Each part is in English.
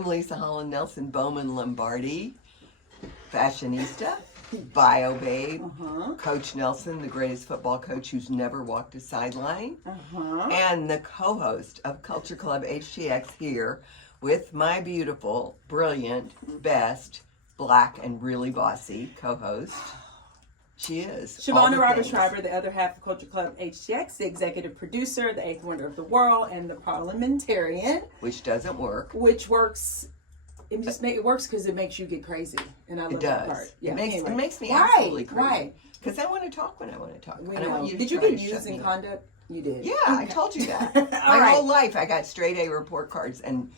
I'm Leisa Holland-Nelson, Bowman Lombardi, fashionista, bio babe, Coach Nelson, the greatest football coach who's never walked a sideline, and the co-host of Culture Club HTX here with my beautiful, brilliant, best, black, and really bossy co-host. She is. Shavonnah Schreiber, the other half of Culture Club HTX, the executive producer, the eighth wonder of the world, and the parliamentarian. Which doesn't work. Which works. It works because it makes you get crazy, and I love that part. Yeah, it makes me absolutely crazy. Right. Because I want to talk when I want to talk. I want you did you get used in conduct? You did. Yeah, okay. I told you that. My whole life, I got straight A report cards and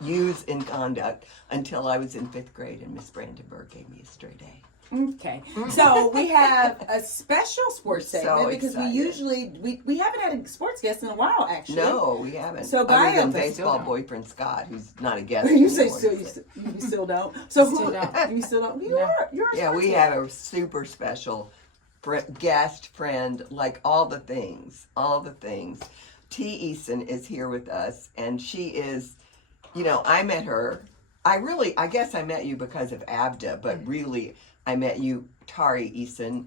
U's in conduct until I was in 5th grade, and Miss Brandenburg gave me a straight A. Okay, so we have a special sports segment so because excited. we usually we haven't had a sports guest in a while, actually. No, we haven't. So other than baseball boyfriend Scott, who's not a guest. You say still, you still don't. So you still don't. You're we have a super special guest friend, like all the things. T. Eason is here with us, and she is. I met her. I guess I met you because of ABDA, but really. I met you, Tari Eason,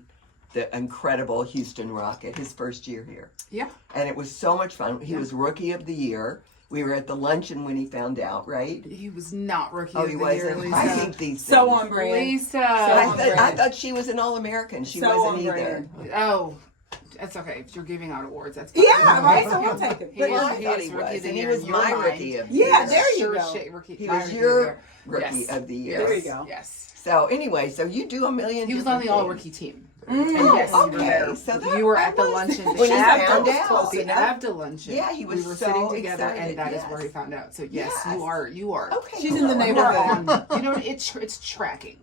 the incredible Houston Rocket, his first year here. Yeah. And it was so much fun. He was Rookie of the Year. We were at the luncheon when he found out, right? He was not Rookie of the Year, Leisa. I think these so things. On brand. Leisa. I thought she was an All-American. She wasn't either. Oh, that's okay. If you're giving out awards, that's fine. Yeah, right? So we'll take it. Well, I thought he was. And he was my Rookie of the Year. Yeah, there you go. He was your Rookie of the Year. There you go. Yes. So anyway, you do a million. He was on the all-rookie team. And yes, okay. So you were at the luncheon. When he found out. The ABDA luncheon. Yeah, he was we were so sitting together, excited. and that is where he found out. So yes, you are. Okay. She's in the neighborhood. It's tracking.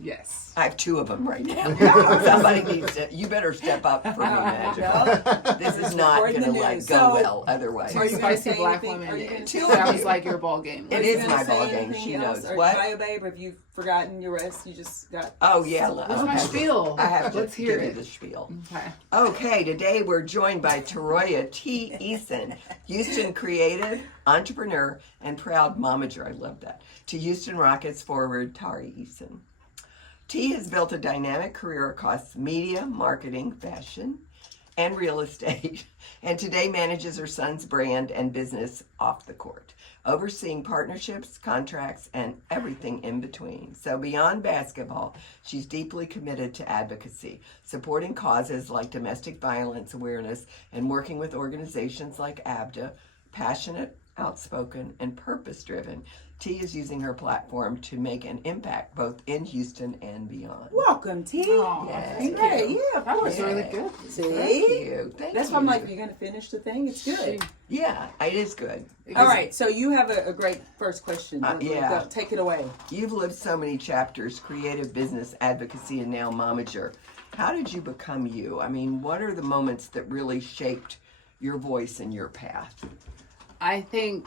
Yes. I have 2 of them right now. Somebody needs to. You better step up for me, Magic. This is not going to go well otherwise. Two spicy black women. Sounds like your ball game. It is my ball game. She knows. What? Bio babe, have you forgotten your rest? You just got. Oh yeah. What's my spiel? I have to Let's hear give it. you the spiel. Okay. Okay. Today we're joined by Teroya T. Eason, Houston creative, entrepreneur, and proud momager. I love that. To Houston Rockets forward Tari Eason. T has built a dynamic career across media, marketing, fashion, and real estate, and today manages her son's brand and business off the court, overseeing partnerships, contracts, and everything in between. So beyond basketball, she's deeply committed to advocacy, supporting causes like domestic violence awareness and working with organizations like ABDA, passionate, outspoken, and purpose-driven. T is using her platform to make an impact both in Houston and beyond. Welcome, T. Oh, thank you. Yeah, that was really good. See? Thank you. That's why I'm like, you're going to finish the thing? It's good. Yeah, it is good. All right, so you have a great first question. Yeah. Take it away. You've lived so many chapters, creative business, advocacy, and now momager. How did you become you? I mean, what are the moments that really shaped your voice and your path? I think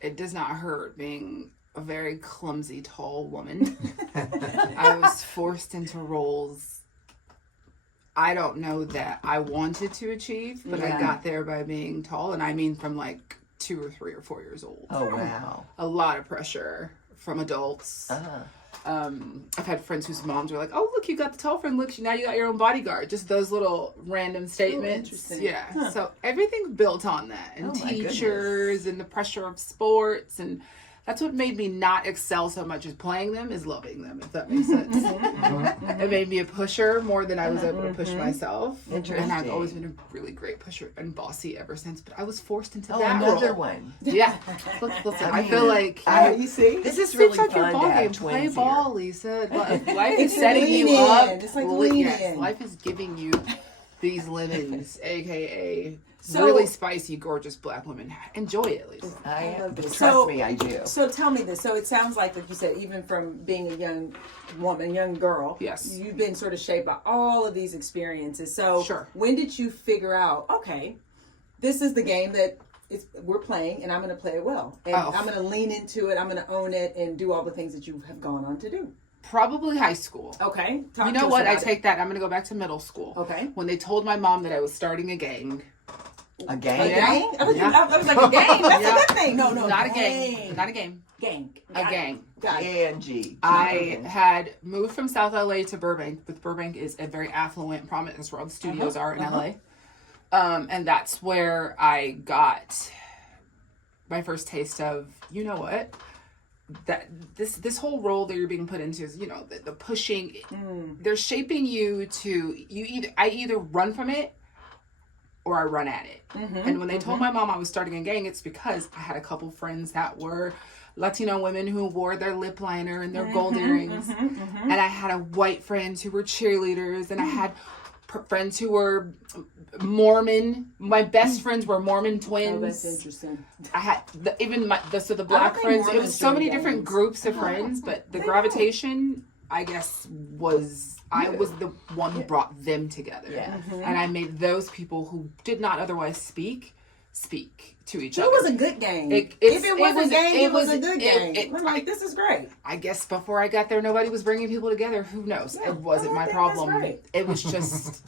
it does not hurt being a very clumsy, tall woman. I was forced into roles I don't know that I wanted to achieve, but I got there by being tall, and I mean from like 2 or 3 or 4 years old. Oh, wow. A lot of pressure from adults. I've had friends whose moms were like, "Oh, look, you got the tall friend. Look, now you got your own bodyguard." Just those little random statements. Interesting. Yeah. Huh. So everything's built on that, and teachers, and the pressure of sports, and that's what made me not excel so much as playing them is loving them, if that makes sense. It made me a pusher more than I was able to push myself. And I've always been a really great pusher and bossy ever since, but I was forced into that another role. one. Yeah. Listen, I feel like you see, this is really like fun your ball to have game. twins Play ball, here. Leisa. Life is It's setting you lean up. in. It's like lean in. Life is giving you these lemons, aka really spicy, gorgeous black women. Enjoy it, Leisa. Trust me, I do. So tell me this. So it sounds like you said, even from being a young woman, young girl, yes, you've been sort of shaped by all of these experiences. So when did you figure out, okay, this is the game that we're playing, and I'm going to play it well, and I'm going to lean into it, I'm going to own it, and do all the things that you have gone on to do? Probably high school. Okay. You know what? I take that. I'm going to go back to middle school. Okay. When they told my mom that I was starting a gang, A gang? A gang? I was like, a gang? That's a good thing. No, not a gang. Not a game. Gang. A gang. G-A-N-G. I had moved from South LA to Burbank. But Burbank is a very affluent, prominent, that's where all the studios are in LA. And that's where I got my first taste of, you know what? That this whole role that you're being put into is, you know, the pushing. They're shaping you to I either run from it or I run at it. And when they told my mom I was starting a gang, it's because I had a couple friends that were Latino women who wore their lip liner and their gold earrings. And I had a white friends who were cheerleaders, and I had friends who were Mormon. My best friends were Mormon twins. Oh, that's interesting. I had the black friends. It was so many different groups of friends, but the gravitation, I guess, I was the one who brought them together. And I made those people who did not otherwise speak to each other. It was a good gang. If it was a gang, it was a good gang. I'm like, this is great. I guess before I got there, nobody was bringing people together. Who knows? It wasn't my problem. It was just,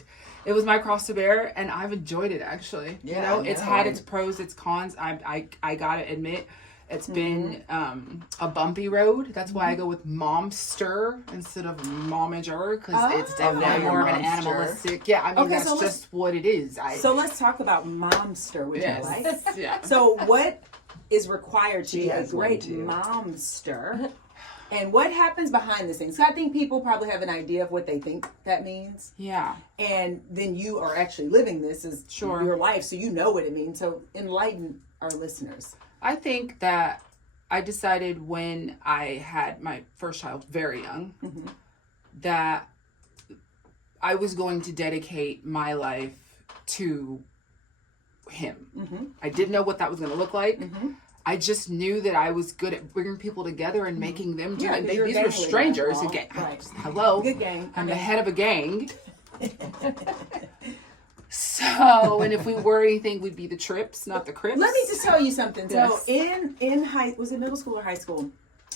it was my cross to bear, and I've enjoyed it, actually. Yeah, you know, it's had its pros, its cons. I gotta admit, it's been a bumpy road. That's why I go with momster instead of momager, because it's definitely more of an animalistic. Yeah, I mean, that's just what it is. So let's talk about momster, which I like. Yeah. So what is required to be a great momster? And what happens behind the scenes? So I think people probably have an idea of what they think that means. Yeah. And then you are actually living this as your life, so you know what it means. So enlighten our listeners. I think that I decided when I had my first child very young that I was going to dedicate my life to him. I didn't know what that was going to look like. I just knew that I was good at bringing people together and making them do it. These were strangers. Again, hello. Good gang. I'm the head of a gang. So, and if we were anything, we'd be the Trips, not the Crips. Let me just tell you something. Yes. So was it middle school or high school?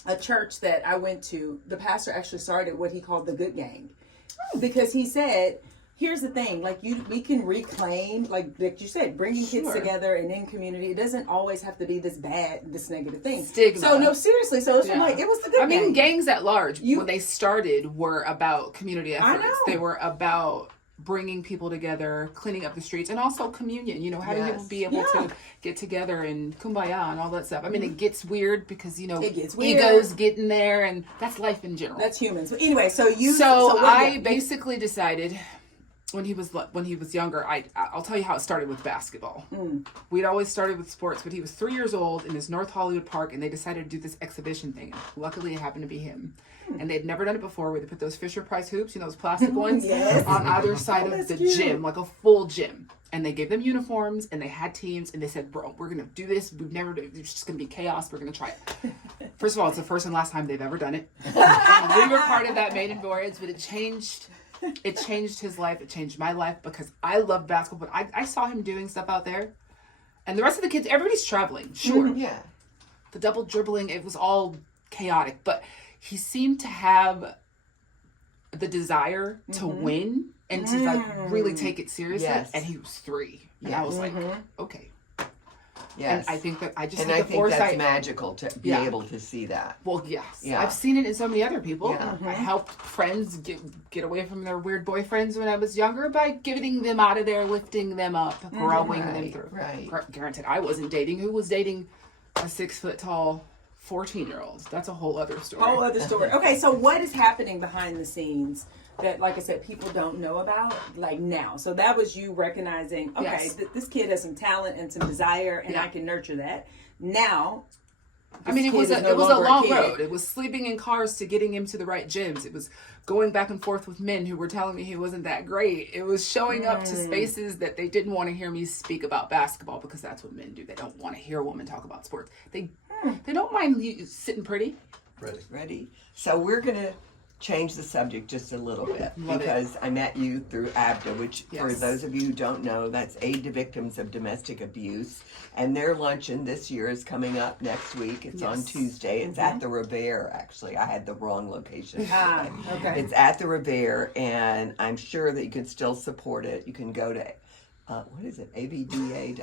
A church that I went to, the pastor actually started what he called the good gang. Because he said, here's the thing, like we can reclaim, like you said, bringing kids together and in community. It doesn't always have to be this negative thing. Stigma. So no, seriously. So it's like, it was the good gang. I mean, gangs at large, when they started, were about community efforts. I know. They were about bringing people together, cleaning up the streets, and also communion, you know, having people be able to get together and kumbaya and all that stuff. I mean, it gets weird because, you know, egos get in there, and that's life in general. That's humans. But anyway, so I basically decided when he was younger, I'll tell you how it started with basketball. We'd always started with sports, but he was 3 years old in this North Hollywood park, and they decided to do this exhibition thing. Luckily, it happened to be him. And they'd never done it before, where they put those Fisher-Price hoops, you know, those plastic ones, on either side of the gym, like a full gym. And they gave them uniforms, and they had teams, and they said, bro, we're going to do this. It's just going to be chaos. We're going to try it. First of all, it's the first and last time they've ever done it. And we were part of that maiden voyage, but it changed his life. It changed my life because I love basketball, but I saw him doing stuff out there. And the rest of the kids, everybody's traveling, sure. Yeah. The double dribbling, it was all chaotic, but he seemed to have the desire to win and to like really take it seriously. Yes. And he was 3. And I was like, okay. Yes. And I think that I think that's magical to be able to see that. Well, yes. Yeah. I've seen it in so many other people. Yeah. I helped friends get away from their weird boyfriends when I was younger by getting them out of there, lifting them up, growing them through. Right. Granted, I wasn't dating. Who was dating a 6 foot tall 14-year-olds? That's a whole other story. Okay, so what is happening behind the scenes that, like I said, people don't know about, like now? So that was you recognizing, okay, this kid has some talent and some desire, and I can nurture that. Now, I mean, it was a long road. It was sleeping in cars to getting him to the right gyms. It was going back and forth with men who were telling me he wasn't that great. It was showing up to spaces that they didn't want to hear me speak about basketball, because that's what men do. They don't want to hear a woman talk about sports. They don't mind you sitting pretty. Ready. So we're going to change the subject just a little bit because I met you through ABDA, which for those of you who don't know, that's Aid to Victims of Domestic Abuse. And their luncheon this year is coming up next week. It's on Tuesday. It's at the Revere, actually. I had the wrong location. Okay. It's at the Revere, and I'm sure that you can still support it. You can go to what is it? ABDA.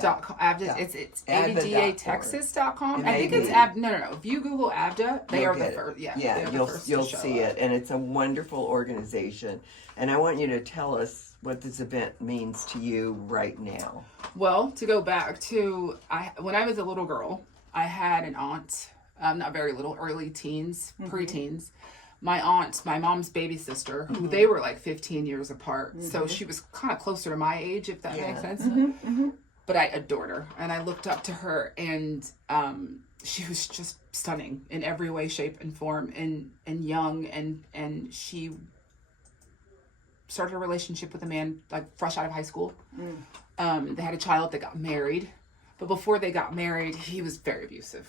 It's ABDATexas.com. I think it's no. If you Google ABDA, they are the first. Yeah, you'll see it, and it's a wonderful organization. And I want you to tell us what this event means to you right now. Well, to go back to when I was a little girl, I had an aunt. Not very little, early teens, preteens. My aunt, my mom's baby sister, who they were like 15 years apart. So she was kind of closer to my age, if that makes sense. But I adored her and I looked up to her, and she was just stunning in every way, shape, and form, and young, and she started a relationship with a man like fresh out of high school. They had a child that got married, but before they got married, he was very abusive.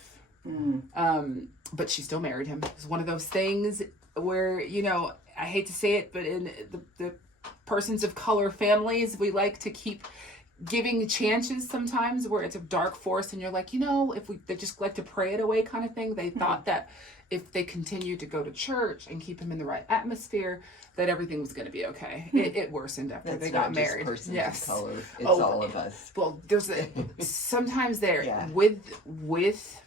But she still married him. It's one of those things where, I hate to say it, but in the persons of color families, we like to keep giving chances sometimes where it's a dark force, and you're like, they just like to pray it away kind of thing. They thought that if they continued to go to church and keep him in the right atmosphere, that everything was going to be okay. It worsened after they got married. Yes. Of color. It's all of us. Well, there's sometimes with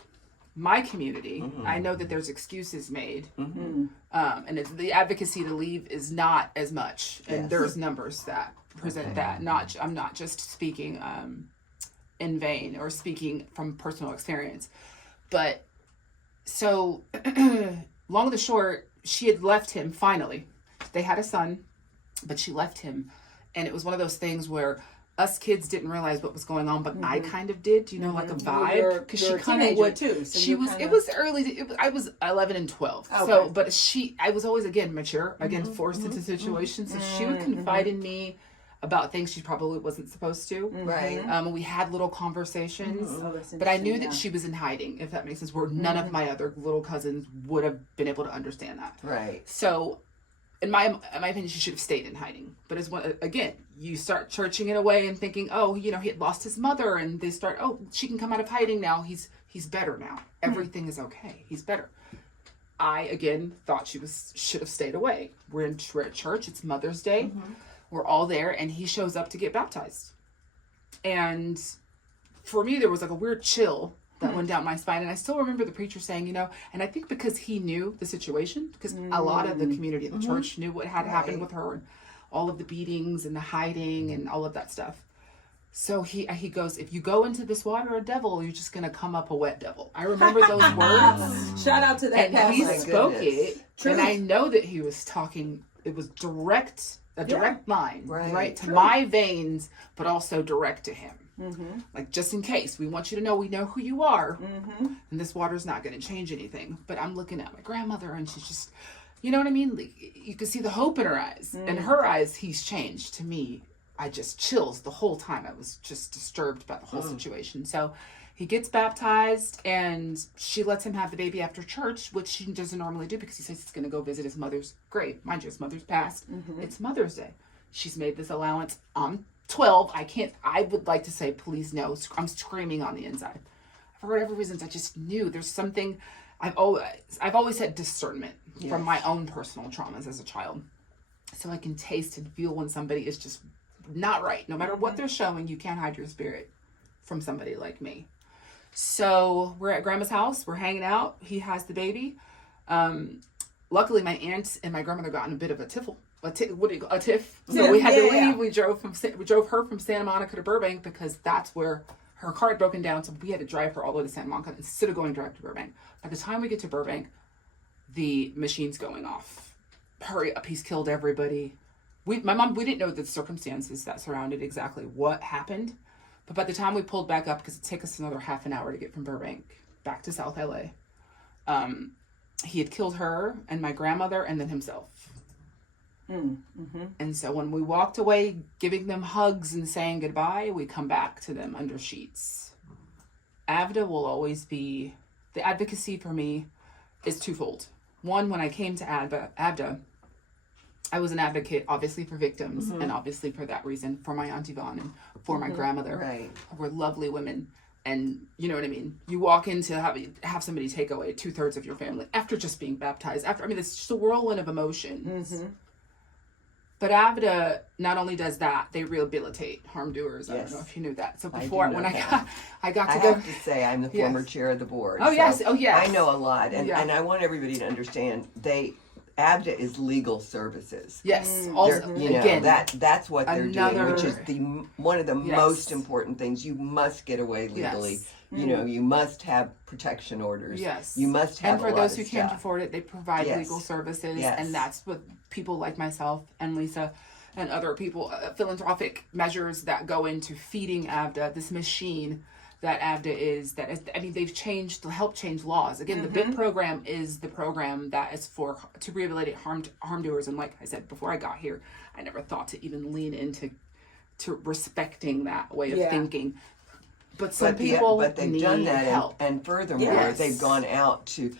my community, I know that there's excuses made, and the advocacy to leave is not as much, and there's numbers that present that. I'm not just speaking in vain or speaking from personal experience, but so long and the short, she had left him finally. They had a son, but she left him, and it was one of those things where us kids didn't realize what was going on, but I kind of did, like a vibe, because she kind of would too. So it was early. I was 11 and 12. Okay. So, but I was always again mature, forced into situations. So she would confide in me about things she probably wasn't supposed to. Right. We had little conversations, but I knew that she was in hiding, if that makes sense, where none of my other little cousins would have been able to understand that. Right. So, in my opinion, she should have stayed in hiding. But you start churching it away and thinking, he had lost his mother, and they start, she can come out of hiding now. He's better now. Everything is okay. He's better. I again thought she should have stayed away. We're at church. It's Mother's Day. We're all there, and he shows up to get baptized. And for me, there was like a weird chill that went down my spine. And I still remember the preacher saying, and I think because he knew the situation, because a lot of the community in the church knew what had happened with her, and all of the beatings and the hiding and all of that stuff. So he goes, if you go into this water a devil, you're just going to come up a wet devil. I remember those words. Shout out to that. And he spoke it. And I know that he was talking, it was a direct line, right to my veins, but also direct to him. Like, just in case, we want you to know we know who you are, and this water's not going to change anything. But I'm looking at my grandmother, and she's just, you know what I mean? Like, you can see the hope in her eyes. In her eyes, he's changed. To me, I just chills the whole time. I was just disturbed by the whole situation. So he gets baptized, and she lets him have the baby after church, which she doesn't normally do, because he says he's going to go visit his mother's grave. Mind you, his mother's passed. It's Mother's Day. She's made this allowance. 12. I would like to say, please no. I'm screaming on the inside. For whatever reasons, I just knew there's something. I've always had discernment from my own personal traumas as a child. So I can taste and feel when somebody is just not right. No matter what they're showing, you can't hide your spirit from somebody like me. So we're at Grandma's house. We're hanging out. He has the baby. Luckily, my aunt and my grandmother got in a bit of a tiffle. A tiff. So we had to leave. We drove her from Santa Monica to Burbank, because that's where her car had broken down. So we had to drive her all the way to Santa Monica instead of going direct to Burbank. By the time we get to Burbank, the machine's going off. Hurry up! He's killed everybody. My mom, we didn't know the circumstances that surrounded exactly what happened, but by the time we pulled back up, because it took us another half an hour to get from Burbank back to South LA, he had killed her and my grandmother and then himself. And so when we walked away, giving them hugs and saying goodbye, we come back to them under sheets. AVDA will always be, the advocacy for me is twofold. One, when I came to AVDA, I was an advocate, obviously, for victims, and obviously for that reason, for my Aunt Yvonne and for my grandmother, who were lovely women. And you know what I mean? You walk in to have somebody take away 2/3 of your family after just being baptized. It's just a whirlwind of emotions. But AVDA not only does that, they rehabilitate harm doers. I don't know if you knew that. So before, I got to go. I have to say, I'm the former chair of the board. Oh, yes. Oh, yes. I know a lot. And I want everybody to understand, AVDA is legal services. Yes. Also, again, that's what they're doing, which is one of the Yes. most important things. You must get away legally. Yes. You know, you must have protection orders. Yes. You must have. And for those who can't afford it, they provide Yes. legal services, Yes. and that's what people like myself and Leisa and other people, philanthropic measures that go into feeding AVDA, this machine that AVDA is. They've helped change laws. Again, the BIP program is the program that is to rehabilitate harm doers. And like I said before I got here, I never thought to even lean into respecting that way of thinking. But they've done that, help. And furthermore, they've gone out to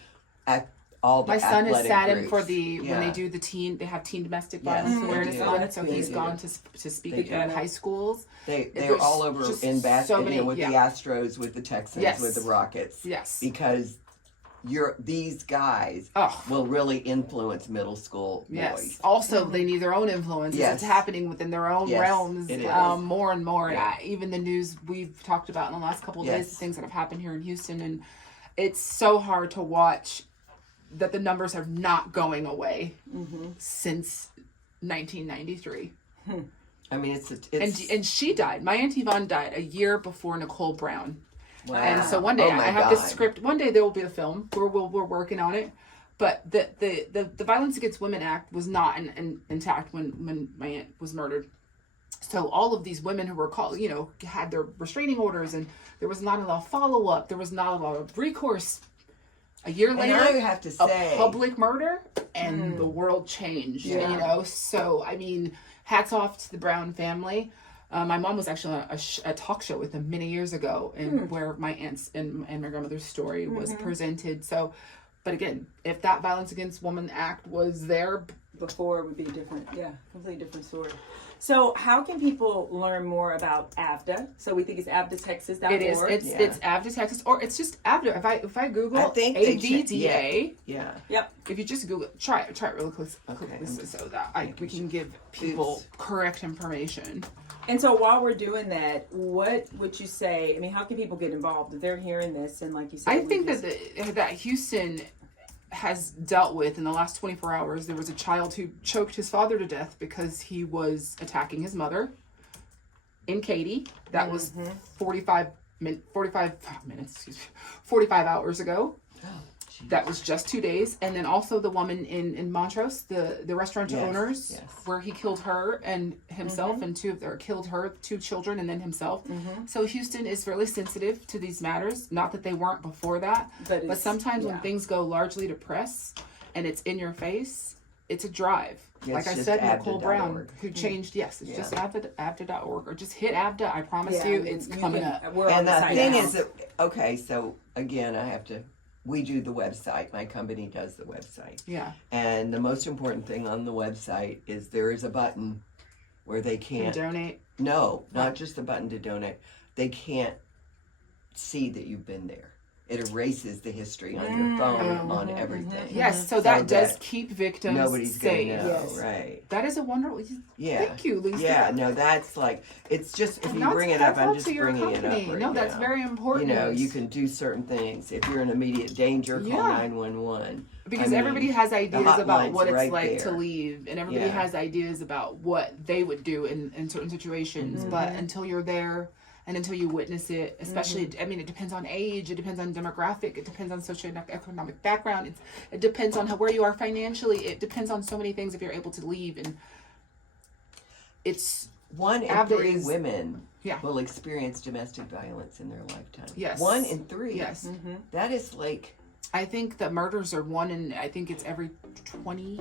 all the My son has sat groups. in for when they do they have teen domestic violence awareness month, so he's gone to speak at high schools. They're all over in basketball, with the Astros, with the Texans, with the Rockets. Yes. Because these guys will really influence middle school boys. Yes. Also, they need their own influences. It's happening within their own realms more and more. Yeah. Even the news we've talked about in the last couple of days, the things that have happened here in Houston, and it's so hard to watch that the numbers are not going away since 1993. I mean, it's and she died. My Aunt Yvonne died a year before Nicole Brown. Wow. And so one day I have this script. One day there will be a film. We're working on it. But the Violence Against Women Act was not intact when my aunt was murdered. So all of these women who were called, had their restraining orders, and there was not a lot of follow up. There was not a lot of recourse. A year later, I have to say, a public murder, and the world changed. Yeah. So I mean, hats off to the Brown family. My mom was actually on a talk show with them many years ago, where my aunt's and my grandmother's story was presented. So, but again, if that Violence Against Women Act was there before, it would be different. Yeah, completely different story. So, how can people learn more about AVDA? So we think it's avdatexas.org. It is. It's AVDA Texas, or it's just AVDA. If I Google AVDA, Yep. If you just Google, try it really quickly, so that we can give people correct information. And so while we're doing that, what would you say? I mean, how can people get involved if they're hearing this? And like you said, I think that Houston has dealt with in the last 24 hours. There was a child who choked his father to death because he was attacking his mother in Katy. That was 45 hours ago. That was just 2 days. And then also the woman in Montrose, the restaurant owners, where he killed her and himself, and killed her 2 children and then himself. So Houston is really sensitive to these matters. Not that they weren't before that, but sometimes when things go largely to press and it's in your face, it's a drive. Like I said, Nicole Brown, who changed, it's just avda.org, or just hit AVDA. I promise you, it's coming up. And the thing is that, so again, we do the website. My company does the website. Yeah. And the most important thing on the website is there is a button where they can't donate. No, not just a button to donate. They can't see that you've been there. It erases the history on your phone, on everything. Yes, so that does keep victims nobody's safe. Gonna know, right? That is a wonderful. Thank you, Leisa. Yeah, no, that's it's just if you bring it up, I'm just bringing it up. Right no, that's very important. You can do certain things if you're in immediate danger. Call 911. Because everybody has ideas about what it's like to leave, and everybody has ideas about what they would do in certain situations. But until you're there. And until you witness it, especially, I mean, it depends on age, it depends on demographic, it depends on socioeconomic background, it depends on where you are financially, it depends on so many things if you're able to leave. And it's 1 in 3 women will experience domestic violence in their lifetime. Yes. 1 in 3. Yes. That is like. I think that murders are 1 in, I think it's every 20.